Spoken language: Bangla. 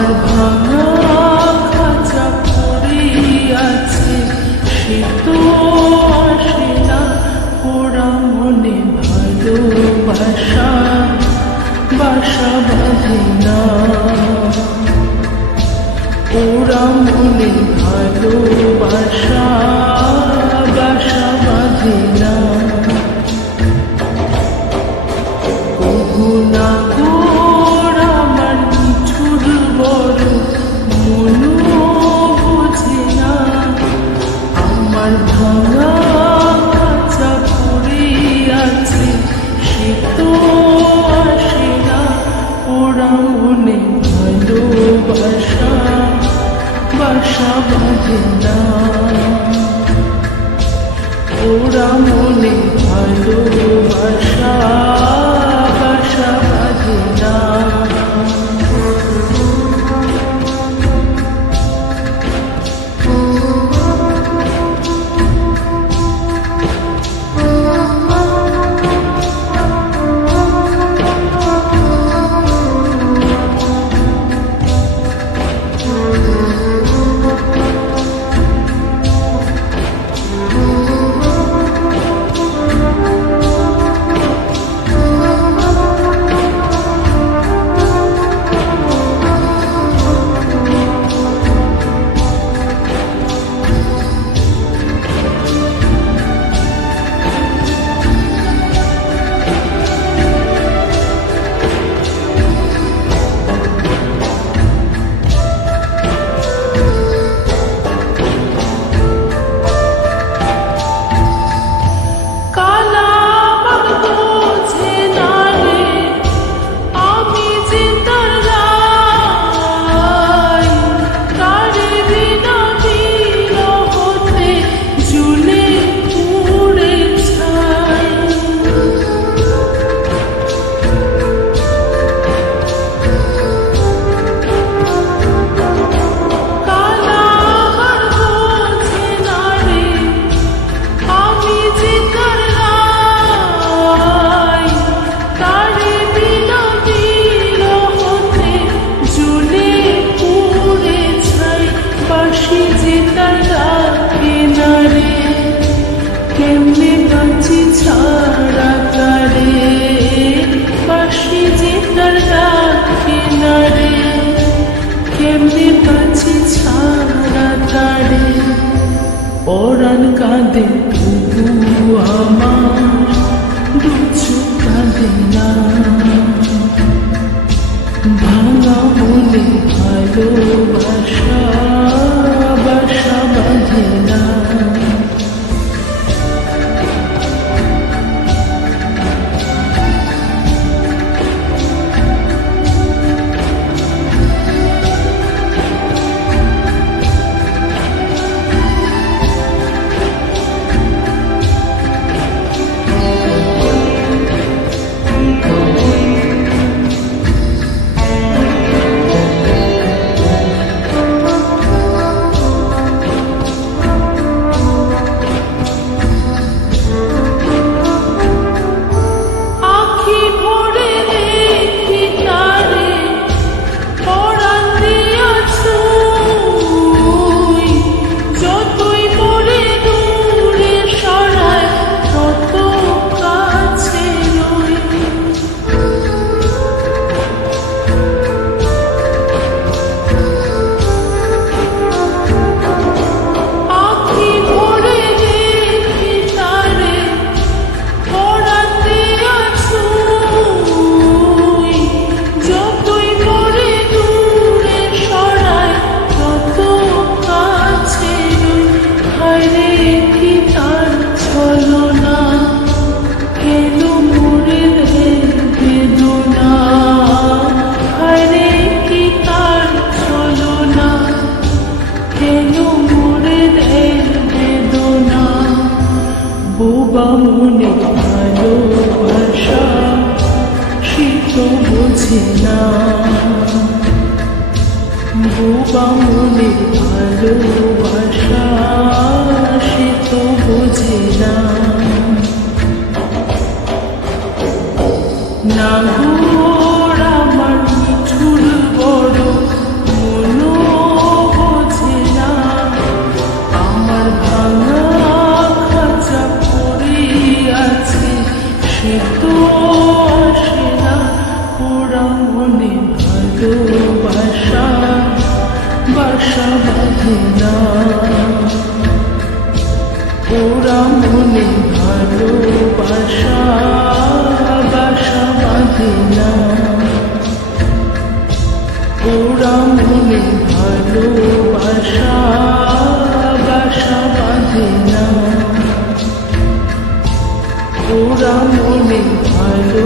আমার ভাঙা খাঁচা পড়িয়াছে, সে তো আসে না ওরা মনে ভালোবাসা বাসা বাঁধে না, ওরা মনে ভালোবাসা বাসা বাঁধে না। কহু না গোর আমার নিঠুর বড় মনও বোঝে না, আমার ভাঙা খাঁচা পড়িয়াছে, সে তো আসে না ওরা মনে ভালোবাসা বাসা বাঁধে না, ওরা মনে ভালোবাসা বাসা বাঁধে না। কেমনে বাঁচি ছাড়া তারে, বাঁশি যে তার ডাকে না রে, কেমনে বাঁচি ছাড়া তারে। পরাণ কাঁদে তবু আমার দু চোখ কাঁদে না, ভাঙা মনে ভালোবাসা বাসা বাঁধে না। বোবা মনে ভালোবাসা সে তো বোঝে না, বোবা মনে ভালোবাসা সে তো বোঝে না। না গোর আমার নিঠুর বড় ভালোবাসা বাসা বাঁধে না, ওরা মনে ভালোবাসা বাসা বাঁধে না, ওরা মনে ভালো